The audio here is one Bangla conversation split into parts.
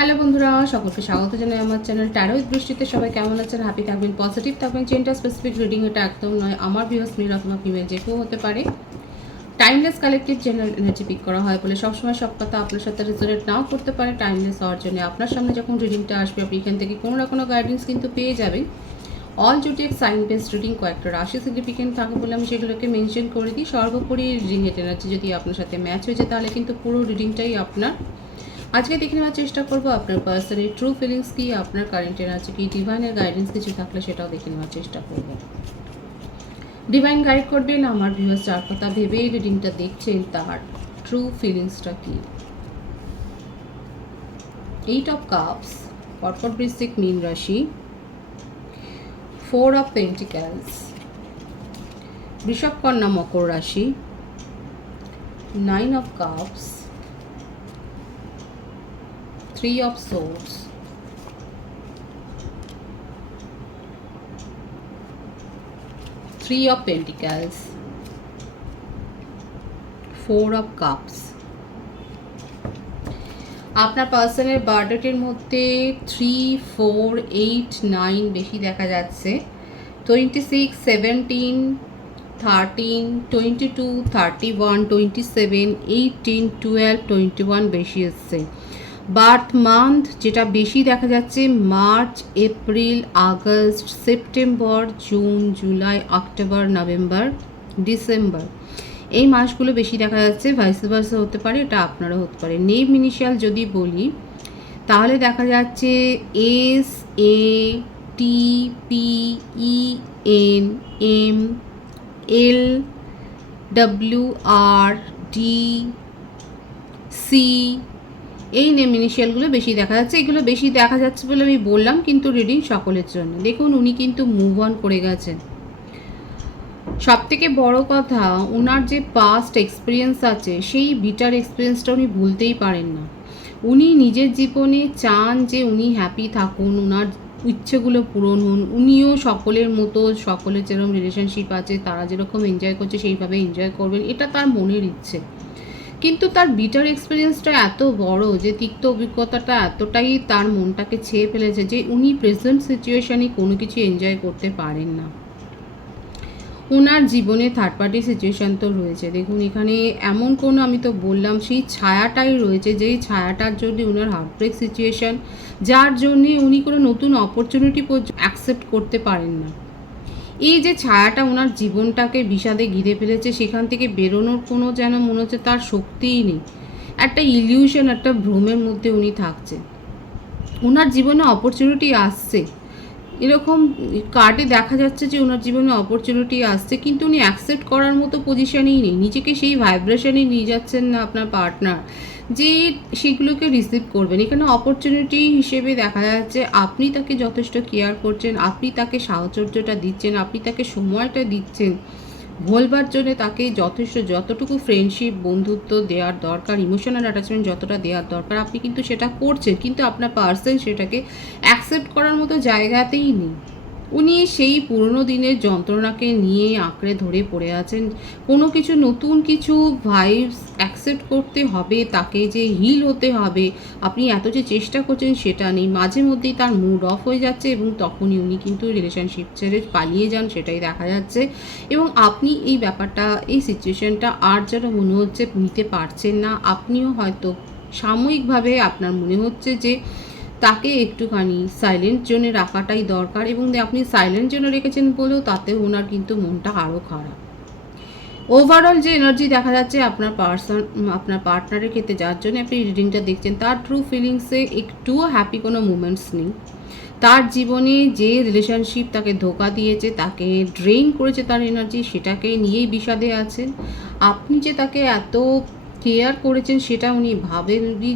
হ্যালো বন্ধুরা, সকলকে স্বাগত জানাই আমার চ্যানেল ট্যারো উইথ বৃষ্টিতে সবাই কেমন আছেন? হ্যাপি থাকবেন পজিটিভ থাকবেন। চেনটা স্পেসিফিক রিডিং এটা একদম নয়। আমার ভিউস মেল অথবা ফিমেল যে কেউ হতে পারে। Timeless collective general energy pick করা হয় বলে সবসময় সব কথা আপনার সাথে রেজোনেট নাও করতে পারে টাইমলেস হওয়ার জন্য। আপনার সামনে যখন রিডিংটা আসবে, আপনি এখান থেকে কোনো না কোনো গাইডেন্স কিন্তু পেয়ে যাবেন। All zodiac sign based reading কয়েকটা রাশি সিগনিফিকেন্ট থাকে বলে আমি সেগুলোকে মেনশন করে দিই। সর্বোপরি রিডিং এনার্জি যদি আপনার সাথে ম্যাচ হয়ে যায়, তাহলে কিন্তু পুরো রিডিংটাই আপনার আজকে দেখে নেওয়ার চেষ্টা করব আপনার পার্সনের ট্রু ফিলিংস কি, আপনার কারেন্ট এনার্জি কি ডিভাইনের গাইডেন্স কিছু থাকলে সেটাও দেখে নেওয়ার চেষ্টা করব। ডিভাইন গাইড করবেন আমার ভিউয়ার্স যার কথা ভেবেই রিডিংটা দেখছেন, তার ট্রু ফিলিংসটা কি? এইট অফ কাপস কর্কট বৃশ্চিক মীন রাশি ফোর অফ পেন্টিক্যালস বৃষভ কন্যা মকর রাশি nine of cups three of swords three of pentacles four of cups আপনার পার্সনের বার্থডেটের মধ্যে থ্রি ফোর এইট নাইন বেশি দেখা যাচ্ছে। Twenty six seventeen thirteen twenty two thirty one twenty seven eighteen twelve twenty one বেশি এসছে বার্থ মান্থ যেটা বেশি দেখা যাচ্ছে March, April, August, September, June, July, October, November, December. এই মাসগুলো বেশি দেখা যাচ্ছে, ভাইস ভার্সা হতে পারে, এটা আপনারও হতে পারে। নেম ইনিশিয়াল যদি বলি, তাহলে দেখা যাচ্ছে S A T P E N, M, L, W, R, D, C এই নেম ইনিশিয়ালগুলো বেশি দেখা যাচ্ছে। এগুলো বেশি দেখা যাচ্ছে বলে আমি বললাম, কিন্তু রিডিং সকলের জন্য। দেখুন, উনি কিন্তু মুভ অন করে গেছেন। সব থেকে বড় কথা ওনার যে পাস্ট এক্সপিরিয়েন্স আছে, সেই বিটার এক্সপিরিয়েন্সটা উনি ভুলতেই পারেন না। উনি নিজের জীবনে চান যে উনি হ্যাপি থাকুন ওনার ইচ্ছেগুলো পূরণ হন। উনিও সকলের মতো, সকলের যেরকম রিলেশনশিপ আছে, তারা যেরকম এনজয় করছে, সেইভাবে এনজয় করবেন। এটা তার মনের ইচ্ছে। কিন্তু তার বিটার এক্সপিরিয়েন্সটা এত বড় যে তিক্ত অভিজ্ঞতাটা এতটাই তার মনটাকে ছেয়ে ফেলেছে যে উনি প্রেজেন্ট সিচুয়েশানে কোনো কিছু এনজয় করতে পারেন না। ওনার জীবনে থার্ড পার্টি সিচুয়েশান তো রয়েছে। দেখুন, এখানে এমন কোনো আমি তো বললাম, সেই ছায়াটাই রয়েছে, যেই ছায়াটার জন্য ওনার হার্টব্রেক সিচুয়েশান যার জন্যে উনি কোনো নতুন অপরচুনিটি অ্যাকসেপ্ট করতে পারেন না। এই যে ছায়াটা ওনার জীবনটাকে বিষাদে ঘিরে ফেলেছে, সেখান থেকে বেরোনোর কোনো যেন মনে হচ্ছে তার শক্তিই নেই। একটা ইলিউশন একটা ভ্রমের মধ্যে উনি থাকছেন। ওনার জীবনে অপরচুনিটি আসছে। এরকম কার্ডে দেখা যাচ্ছে যে ওনার জীবনে অপরচুনিটি আসছে, কিন্তু উনি অ্যাকসেপ্ট করার মতো পজিশনেই নেই। নিজেকে সেই ভাইব্রেশনে নিয়ে যাচ্ছেন না আপনার পার্টনার যে সেগুলোকে রিসিভ করবেন। এখানে অপরচুনিটি হিসেবে দেখা যাচ্ছে আপনি তাকে যথেষ্ট কেয়ার করছেন, আপনি তাকে সাহচর্যটা দিচ্ছেন, আপনি তাকে সময়টা দিচ্ছেন। ভোলবার জন্য তাকে যথেষ্ট, যতটুকু ফ্রেন্ডশিপ বন্ধুত্ব দেওয়ার দরকার ইমোশনাল অ্যাটাচমেন্ট যতটা দেওয়ার দরকার, আপনি কিন্তু সেটা করছেন, কিন্তু আপনার পার্সন সেটাকে অ্যাকসেপ্ট করার মতো জায়গাতেই নেই। উনি সেই পুরনো দিনের যন্ত্রণাকে নিয়ে আঁকড়ে ধরে পড়ে আছেন। কোনো কিছু নতুন কিছু ভাইবস অ্যাকসেপ্ট করতে হবে, তাকে যে হিল হতে হবে, আপনি এত যে চেষ্টা করছেন সেটা নেই। মাঝে মধ্যেই তার মুড অফ হয়ে যাচ্ছে এবং তখনই উনি কিন্তু রিলেশনশিপ ছেড়ে পালিয়ে যান, সেটাই দেখা যাচ্ছে। এবং আপনি এই ব্যাপারটা, এই সিচুয়েশনটা আর যেন মনে হচ্ছে নিতে পারছেন না। আপনিও হয়তো সাময়িকভাবে আপনার মনে হচ্ছে যে তাকে একটুখানি সাইলেন্ট জোনে রাখাটাই দরকার এবং আপনি সাইলেন্ট জোনে রেখেছেন বলেও তাতে ওনার কিন্তু মনটা আরও খারাপ। ওভারঅল যে এনার্জি দেখা যাচ্ছে আপনার পার্সন আপনার পার্টনারের ক্ষেত্রে, যার জন্য আপনি রিডিংটা দেখছেন, তার ট্রু ফিলিংসে একটুও হ্যাপি কোনো মুমেন্টস নেই। তার জীবনে যে রিলেশনশিপ তাকে ধোকা দিয়েছে, তাকে ড্রেন করেছে তার এনার্জি সেটাকে নিয়েই বিষাদে আছেন। আপনি যে তাকে এত কেয়ার করেছেন, সেটা উনি ভাবেন উনি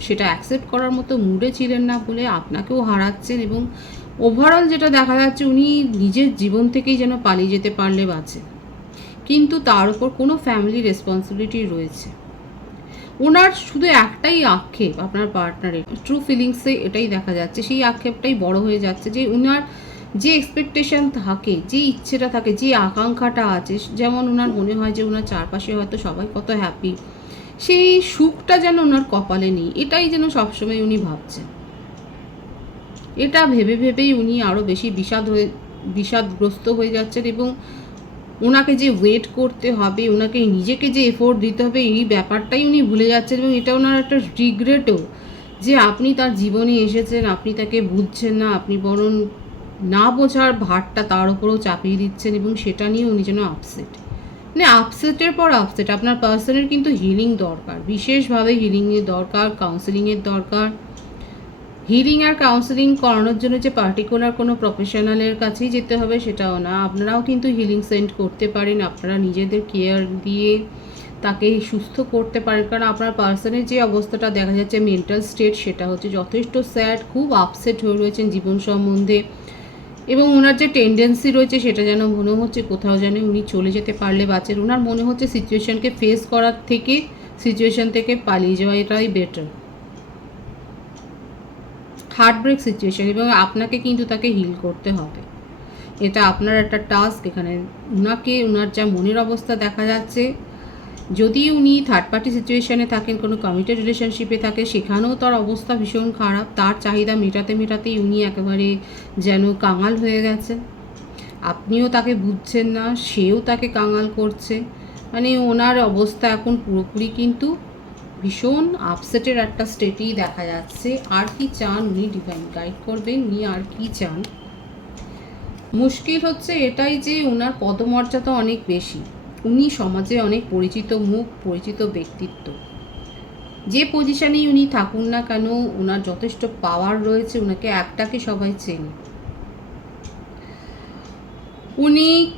সেটা অ্যাকসেপ্ট করার মতো মুডে ছিলেন না বলে আপনাকেও হারাচ্ছেন এবং ওভারঅল যেটা দেখা যাচ্ছে উনি নিজের জীবন থেকেই যেন পালিয়ে যেতে পারলে বাঁচে। কিন্তু তার উপর কোনো ফ্যামিলি রেসপন্সিবিলিটি রয়েছে। ওনার শুধু একটাই আক্ষেপ আপনার পার্টনারের ট্রু ফিলিংসে এটাই দেখা যাচ্ছে, সেই আক্ষেপটাই বড় হয়ে যাচ্ছে যে ওনার যে এক্সপেকটেশন থাকে, যে ইচ্ছেটা থাকে, যে আকাঙ্ক্ষাটা আছে, যেমন ওনার মনে হয় যে ওনার চারপাশে হয়তো সবাই কত হ্যাপি সেই সুখটা যেন ওনার কপালে নেই, এটাই যেন সবসময় উনি ভাবছেন। এটা ভেবে ভেবেই উনি আরও বেশি বিষাদ হয়ে, বিষাদগ্রস্ত হয়ে যাচ্ছেন এবং ওনাকে যে ওয়েট করতে হবে, ওনাকে নিজেকে যে এফোর্ট দিতে হবে, এই ব্যাপারটাই উনি ভুলে যাচ্ছেন এবং এটা ওনার একটা রিগ্রেটও যে আপনি তার জীবনে এসেছেন, আপনি তাকে বুঝছেন না, আপনি বরং না বোঝার ভারটা তার উপরেও চাপিয়ে দিচ্ছেন এবং সেটা নিয়ে উনি যেন আপসেট মানে আপসেটের পর আপসেট আপনার পার্সনের কিন্তু হিলিং দরকার। বিশেষভাবে হিলিংয়ের দরকার কাউন্সেলিংয়ের দরকার। হিলিং আর কাউন্সেলিং করানোর জন্য যে পার্টিকুলার কোনো প্রফেশনালের কাছেই যেতে হবে সেটাও না। আপনারাও কিন্তু হিলিং সেন্ড করতে পারেন, আপনারা নিজেদের কেয়ার দিয়ে তাকে সুস্থ করতে পারেন। কারণ আপনার পার্সনের যে অবস্থাটা দেখা যাচ্ছে মেন্টাল স্টেট সেটা হচ্ছে যথেষ্ট স্যাড খুব আপসেট হয়ে রয়েছেন জীবন সম্বন্ধে। এবং ওনার যে টেন্ডেন্সি রয়েছে সেটা যেন মনে হচ্ছে কোথাও যেন উনি চলে যেতে পারলে বাঁচেন। ওনার মনে হচ্ছে সিচুয়েশনকে ফেস করার থেকে সিচুয়েশন থেকে পালিয়ে যাওয়া এটাই বেটার হার্ট ব্রেক সিচুয়েশন এবং আপনাকে কিন্তু তাকে হিল করতে হবে। এটা আপনার একটা টাস্ক এখানে ওনাকে ওনার যা মনের অবস্থা দেখা যাচ্ছে যদি উনি থার্ড পার্টি সিচুয়েশনে থাকেন, কোনো কমিটেড রিলেশনশিপে থাকে, সেখানেও তার অবস্থা ভীষণ খারাপ। তার চাহিদা মেটাতে মেটাতেই উনি একেবারে যেন কাঙাল হয়ে গেছে। আপনিও তাকে বুঝছেন না, সেও তাকে কাঙাল করছে। মানে ওনার অবস্থা এখন পুরোপুরি কিন্তু ভীষণ আপসেটের একটা স্টেটেই দেখা যাচ্ছে। আর কি চান উনি? ডিভাইন গাইড করবেন, উনি আর কি চান? মুশকিল হচ্ছে এটাই যে ওনার পদমর্যাদা অনেক বেশি। উনি সমাজে অনেক পরিচিত মুখ, পরিচিত ব্যক্তিত্ব। যে পজিশনেই উনি থাকুন না কেন ওনার যথেষ্ট পাওয়ার রয়েছে ওনাকে একটাকে সবাই চেনে। উনি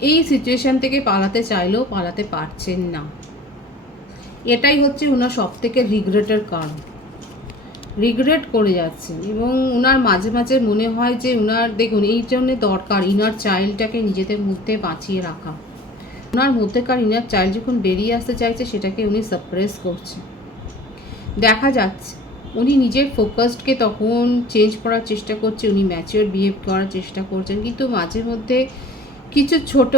এই সিচুয়েশন থেকে পালাতে চাইলেও পালাতে পারছেন না। এটাই হচ্ছে ওনার সব থেকে রিগ্রেটের কারণ। রিগ্রেট করে যাচ্ছেন এবং ওনার মাঝে মাঝে মনে হয় যে ওনার দেখুন, এই জন্য দরকার ইনার চাইল্ডটাকে নিজেদের মধ্যে বাঁচিয়ে রাখা। ওনার মধ্যেকার ইনার চাইল্ড যখন বেরিয়ে আসতে চাইছে, সেটাকে উনি সাপ্রেস করছে। দেখা যাচ্ছে, উনি নিজের ফোকাসডকে তখন চেঞ্জ করার চেষ্টা করছে, উনি ম্যাচিওর বিহেভ করার চেষ্টা করছেন। কিন্তু মাঝে মধ্যে কিছু ছোট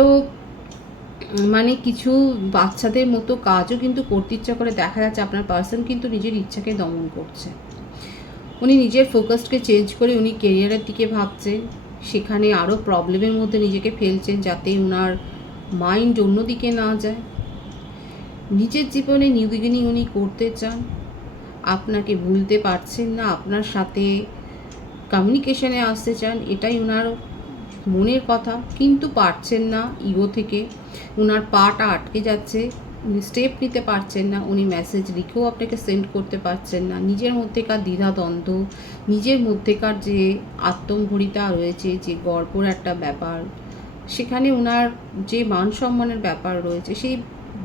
মানে কিছু বাচ্চাদের মতো কাজও কিন্তু করতে ইচ্ছা করে। দেখা যাচ্ছে আপনার পার্সন কিন্তু নিজের ইচ্ছাকে দমন করছে। উনি নিজের ফোকাসকে চেঞ্জ করে উনি কেরিয়ারের দিকে ভাবছেন। সেখানে আরও প্রবলেমের মধ্যে নিজেকে ফেলছেন, যাতে ওনার মাইন্ড অন্যদিকে না যায়। নিজের জীবনে নিউ বিগিনিং উনি করতে চান। আপনাকে ভুলতে পারছেন না, আপনার সাথে কমিউনিকেশনে আসতে চান, এটাই ওনার মনের কথা। কিন্তু পারছেন না ইগো থেকে। ওনার পাটা আটকে যাচ্ছে, উনি স্টেপ নিতে পারছেন না, উনি মেসেজ লিখেও আপনাকে সেন্ড করতে পারছেন না। নিজের মধ্যেকার দ্বিধাদ্বন্দ্ব নিজের মধ্যেকার যে আত্মম্ভরিতা রয়েছে, যে গর্বর একটা ব্যাপার সেখানে ওনার যে মান সম্মানের ব্যাপার রয়েছে, সেই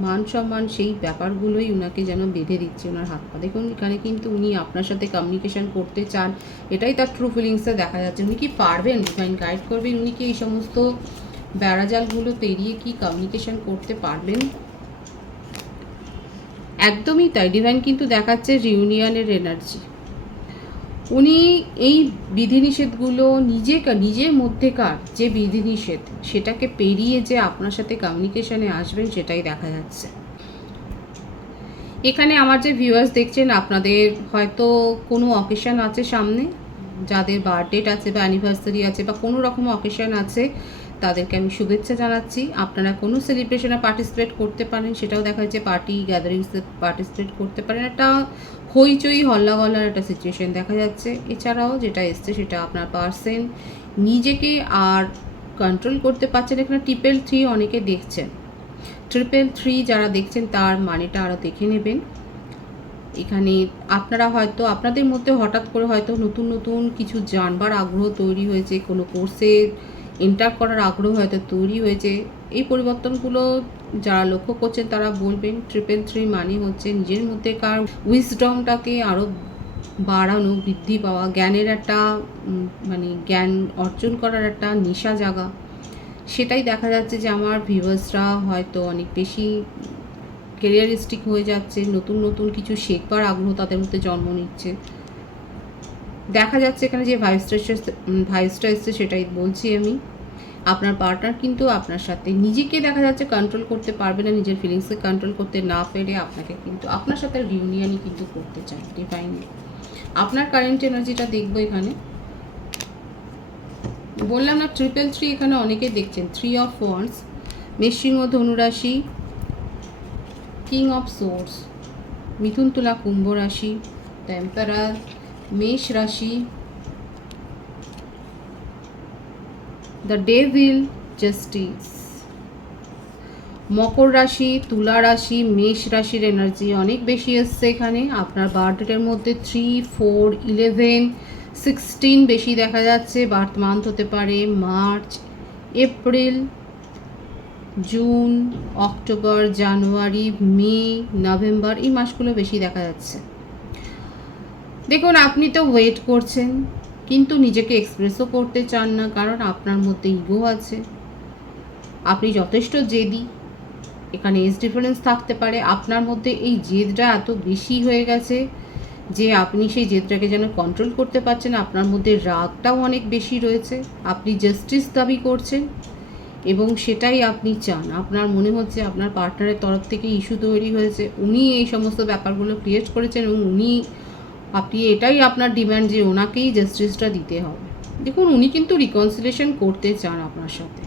মান সম্মান, সেই ব্যাপারগুলোই ওনাকে যেন বেঁধে দিচ্ছে ওনার হাত পা। দেখুন, এখানে কিন্তু উনি আপনার সাথে কমিউনিকেশন করতে চান, এটাই তার ট্রু ফিলিংসে দেখা যাচ্ছে। উনি কি পারবেন? ডিভাইন গাইড করবেন? উনি কি এই সমস্ত বেড়াজালগুলো পেরিয়ে কি কমিউনিকেশন করতে পারবেন? একদমই তাই। ডিভাইন কিন্তু দেখাচ্ছে রিউনিয়নের এনার্জি উনি এই বিধিনিষেধগুলো নিজে নিজের মধ্যেকার যে বিধিনিষেধ, সেটাকে পেরিয়ে যে আপনার সাথে কমিউনিকেশনে আসবেন, সেটাই দেখা যাচ্ছে। এখানে আমার যে ভিউয়ার্স দেখছেন, আপনাদের হয়তো কোনো অকেশান আছে সামনে? যাদের বার্থডেট আছে বা অ্যানিভার্সারি আছে বা কোনো রকম অকেশান আছে তাদেরকে আমি শুভেচ্ছা জানাচ্ছি। আপনারা কোনো সেলিব্রেশনে পার্টিসিপেট করতে পারেন, সেটাও দেখা যাচ্ছে পার্টি গ্যাদারিংসে পার্টিসিপেট করতে পারেন। একটা হইচই হল্লাগল্লার একটা সিচুয়েশন দেখা যাচ্ছে। এছাড়াও যেটা এসছে সেটা আপনার পার্সেন নিজেকে আর কন্ট্রোল করতে পারছেন। এখানে ট্রিপল থ্রি অনেকে দেখছেন। ট্রিপল থ্রি যারা দেখছেন, তার মানেটা আরও দেখে নেবেন। এখানে আপনারা হয়তো, আপনাদের মধ্যে হঠাৎ করে হয়তো নতুন নতুন কিছু জানবার আগ্রহ তৈরি হয়েছে কোনো কোর্সে এন্টার করার আগ্রহ হয়তো তৈরি হয়েছে। এই পরিবর্তনগুলো যারা লক্ষ্য করছেন, তারা বলবেন ট্রিপল থ্রি মানে হচ্ছে নিজের মধ্যেকার উইসডমটাকে আরও বাড়ানো, বৃদ্ধি পাওয়া, জ্ঞানের একটা মানে জ্ঞান অর্জন করার একটা নেশা জাগা। সেটাই দেখা যাচ্ছে যে আমার ভিউয়ার্সরা হয়তো অনেক বেশি কেরিয়ারিস্টিক হয়ে যাচ্ছে, নতুন নতুন কিছু শেখবার আগ্রহ তাদের মধ্যে জন্ম নিচ্ছে। দেখা যাচ্ছে এখানে যে ভাইসটা এসছে ভাইসটা এসছে সেটাই বলছি আমি। আপনার পার্টনার কিন্তু আপনার সাথে। নিজেকে দেখা যাচ্ছে কন্ট্রোল করতে পারবে না, নিজের ফিলিংসকে কন্ট্রোল করতে না পেরে আপনাকে কিন্তু আপনার সাথে রিউনিয়নই কিন্তু করতে চায় ডিভাইনলি আপনার কারেন্ট এনার্জিটা দেখব এখানে। বললাম না ট্রিপল থ্রি এখানে অনেকে দেখছেন। থ্রি অফ ওয়ান্স মেশিংহ ধনুরাশি কিং অফ সোর্স মিথুন, তুলা, কুম্ভ রাশি টেম্পারার মেষ রাশি দ্য ডেভিল জাস্টিস মকর রাশি, তুলা রাশি, মেষ রাশির এনার্জি অনেক বেশি এসছে এখানে। আপনার বার্থডেটের মধ্যে থ্রি ফোর ইলেভেন সিক্সটিন বেশি দেখা যাচ্ছে। বার্থ মান্থ হতে পারে March, April, June, October, January, May, November এই মাসগুলো বেশি দেখা যাচ্ছে। দেখুন, আপনি তো ওয়েট করছেন, কিন্তু নিজেকে এক্সপ্রেসও করতে চান না, কারণ আপনার মধ্যে ইগো আছে। আপনি যথেষ্ট জেদি। এখানে এজ ডিফারেন্স থাকতে পারে। আপনার মধ্যে এই জেদটা এত বেশি হয়ে গেছে যে আপনি সেই জেদটাকে যেন কন্ট্রোল করতে পারছেন, আপনার মধ্যে রাগটাও অনেক বেশি রয়েছে। আপনি জাস্টিস দাবি করছেন এবং সেটাই আপনি চান। আপনার মনে হচ্ছে আপনার পার্টনারের তরফ থেকে ইস্যু তৈরি হয়েছে। উনি এই সমস্ত ব্যাপারগুলো ক্রিয়েট করেছেন এবং উনি আপনি এটাই আপনার ডিম্যান্ড যে ওনাকেই জাস্টিসটা দিতে হবে। দেখুন, উনি কিন্তু রিকনসিলেশন করতে চান আপনার সাথে।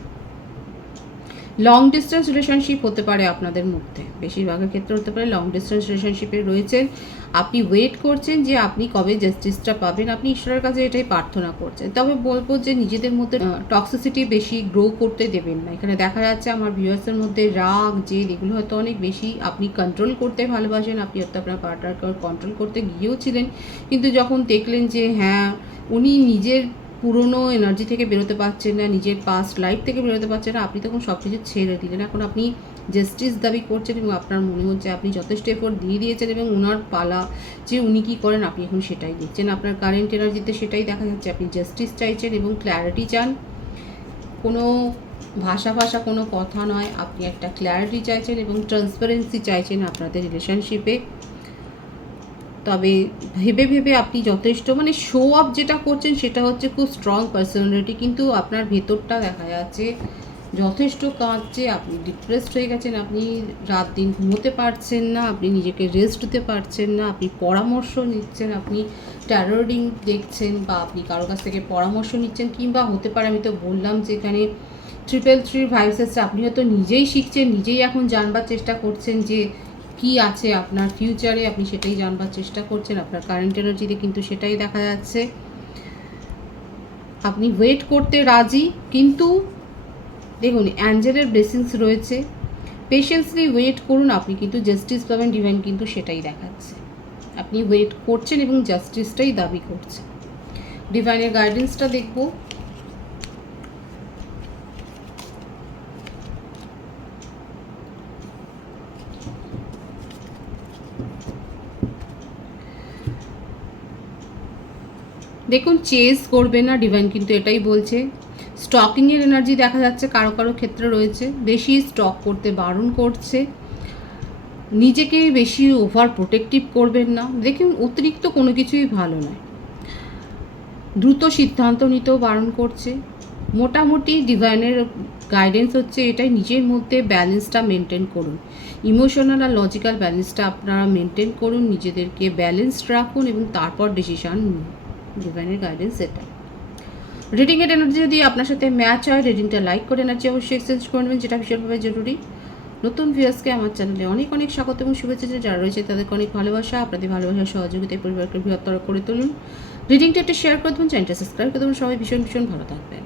লং ডিস্টেন্স রিলেশনশিপ হতে পারে আপনাদের মধ্যে। বেশিরভাগের ক্ষেত্রে হতে পারে লং ডিস্টেন্স রিলেশনশিপে রয়েছেন। আপনি ওয়েট করছেন যে আপনি কবে জাস্টিসটা পাবেন। আপনি ঈশ্বরের কাছে এটাই প্রার্থনা করছেন। তবে বলব যে নিজেদের মধ্যে টক্সিসিটি বেশি গ্রো করতে দেবেন না। এখানে দেখা যাচ্ছে আমার ভিউয়ার্সের মধ্যে রাগ, জেদ, এগুলো হয়তো অনেক বেশি আপনি কন্ট্রোল করতে ভালোবাসেন। আপনি হয়তো আপনার পার্টনারকে কন্ট্রোল করতে গিয়েও ছিলেন। কিন্তু যখন দেখলেন যে হ্যাঁ উনি নিজের পুরনো এনার্জি থেকে বেরোতে পারছেন না, নিজের পাস্ট লাইফ থেকে বেরোতে পারছেন না, আপনি তখন সব কিছু ছেড়ে দিলেন। এখন আপনি জাস্টিস দাবি করছেন এবং আপনার মনে হচ্ছে আপনি যথেষ্ট এফোর্ট দিয়ে দিয়েছেন এবং ওনার পালা যে উনি কী করেন, আপনি এখন সেটাই দেখছেন। আপনার কারেন্ট এনার্জিতে সেটাই দেখা যাচ্ছে। আপনি জাস্টিস চাইছেন এবং ক্ল্যারিটি চান। কোনো ভাষা ভাষা, কোনো কথা নয়। আপনি একটা ক্ল্যারিটি চাইছেন এবং ট্রান্সপারেন্সি চাইছেন আপনাদের রিলেশনশিপে তবে ভেবে ভেবে আপনি যথেষ্ট মানে শো অফ যেটা করছেন সেটা হচ্ছে খুব স্ট্রং পার্সোনালিটি কিন্তু আপনার ভেতরটা দেখা যাচ্ছে যথেষ্ট কাঁদছে, আপনি ডিপ্রেসড হয়ে গেছেন, আপনি রাত দিন ঘুমোতে পারছেন না, আপনি নিজেকে রেস্ট দিতে পারছেন না, আপনি পরামর্শ নিচ্ছেন, আপনি ট্যারোরিং দেখছেন বা আপনি কারও কাছ থেকে পরামর্শ নিচ্ছেন কিংবা হতে পারে আমি তো বললাম যে এখানে ট্রিপল থ্রি ভাইস এসছে আপনি হয়তো নিজেই শিখছেন, নিজেই এখন জানবার চেষ্টা করছেন যে কি আছে আপনার ফিউচারে আপনি সেটাই জানবার চেষ্টা করছেন, আপনার কারেন্ট এনার্জিতে কিন্তু সেটাই দেখা যাচ্ছে। আপনি ওয়েট করতে রাজি, কিন্তু দেখুন, অ্যাঞ্জেলের ব্লেসিংস রয়েছে। পেশেন্সলি ওয়েট করুন, আপনি কিন্তু জাস্টিস পাবেন ডিভাইন কিন্তু সেটাই দেখাচ্ছে। আপনি ওয়েট করছেন এবং জাস্টিসটাই দাবি করছেন। ডিভাইনের গাইডেন্সটা দেখব। দেখুন চেস করবে না ডিভাইন কিন্তু এটাই বলছে। স্টকিংয়ের এনার্জি দেখা যাচ্ছে, কারও কারও ক্ষেত্রে রয়েছে। বেশি স্টক করতে বারণ করছে। নিজেকে বেশি ওভার প্রোটেক্টিভ করবেন না। দেখুন, অতিরিক্ত কোনো কিছুই ভালো নয়। দ্রুত সিদ্ধান্ত নিতেও বারণ করছে। মোটামুটি ডিভাইনের গাইডেন্স হচ্ছে এটাই। নিজের মধ্যে ব্যালেন্সটা মেনটেন করুন। ইমোশনাল আর লজিক্যাল ব্যালেন্সটা আপনারা মেনটেন করুন। নিজেদেরকে ব্যালেন্সড রাখুন এবং তারপর ডিসিশান নিন। ডিভাইনের গাইডেন্স এটা রিডিংয়ের এনার্জি যদি আপনার সাথে ম্যাচ হয় রিডিংটা লাইক করে এনার্জি অবশ্যই এক্সচেঞ্জ করে নেবেন, যেটা ভীষণভাবে জরুরি। নতুন ভিউয়ার্সকে আমার চ্যানেলে অনেক অনেক স্বাগত এবং শুভেচ্ছা যারা রয়েছে তাদেরকে অনেক ভালোবাসা, আপনাদের ভালোবাসা সহযোগিতায় পরিবারকে বৃহত্তর করে তুলুন। রিডিংটা একটু শেয়ার করে দেবেন চ্যানেলটা সাবস্ক্রাইব করে দেবেন। সবাই ভীষণ ভীষণ ভালো থাকবেন।